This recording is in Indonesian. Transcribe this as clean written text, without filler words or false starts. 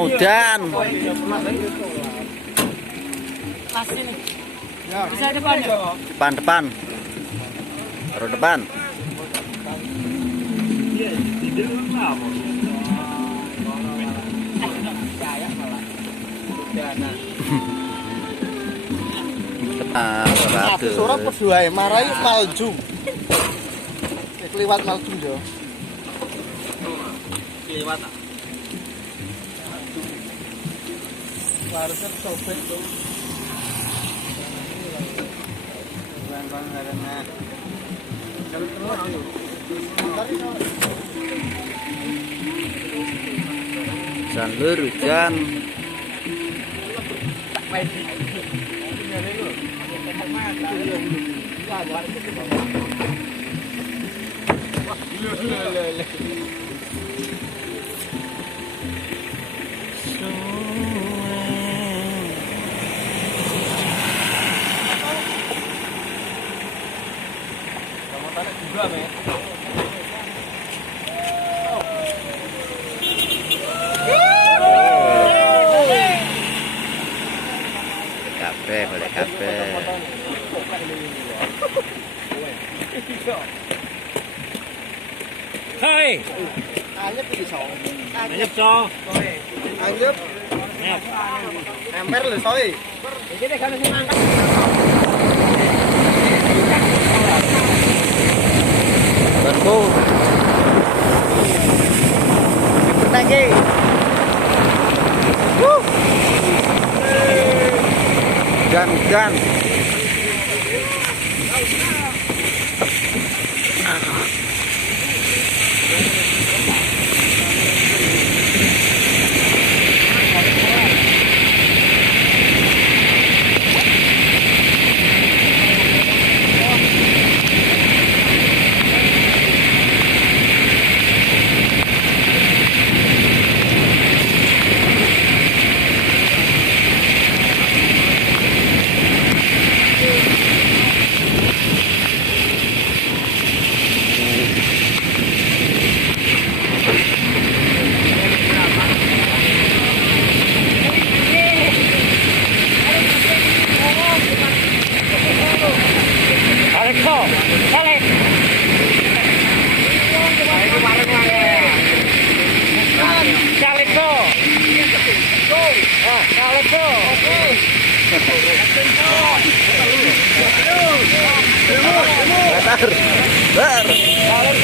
Udan. Bisa depan ya? Depan. Taruh depan. Surat berdoa marai malju. Kliwat malju yo. Kliwat. Harusnya sobek tuh. Bang karena Jalur hujan. Juga, men. Boleh kafe. Hai. anyep iki so. Anyep so. Anyep. Ember lho soe. Iki nek kan sing angkat. Bantu. Lagi. Hujan. Ber.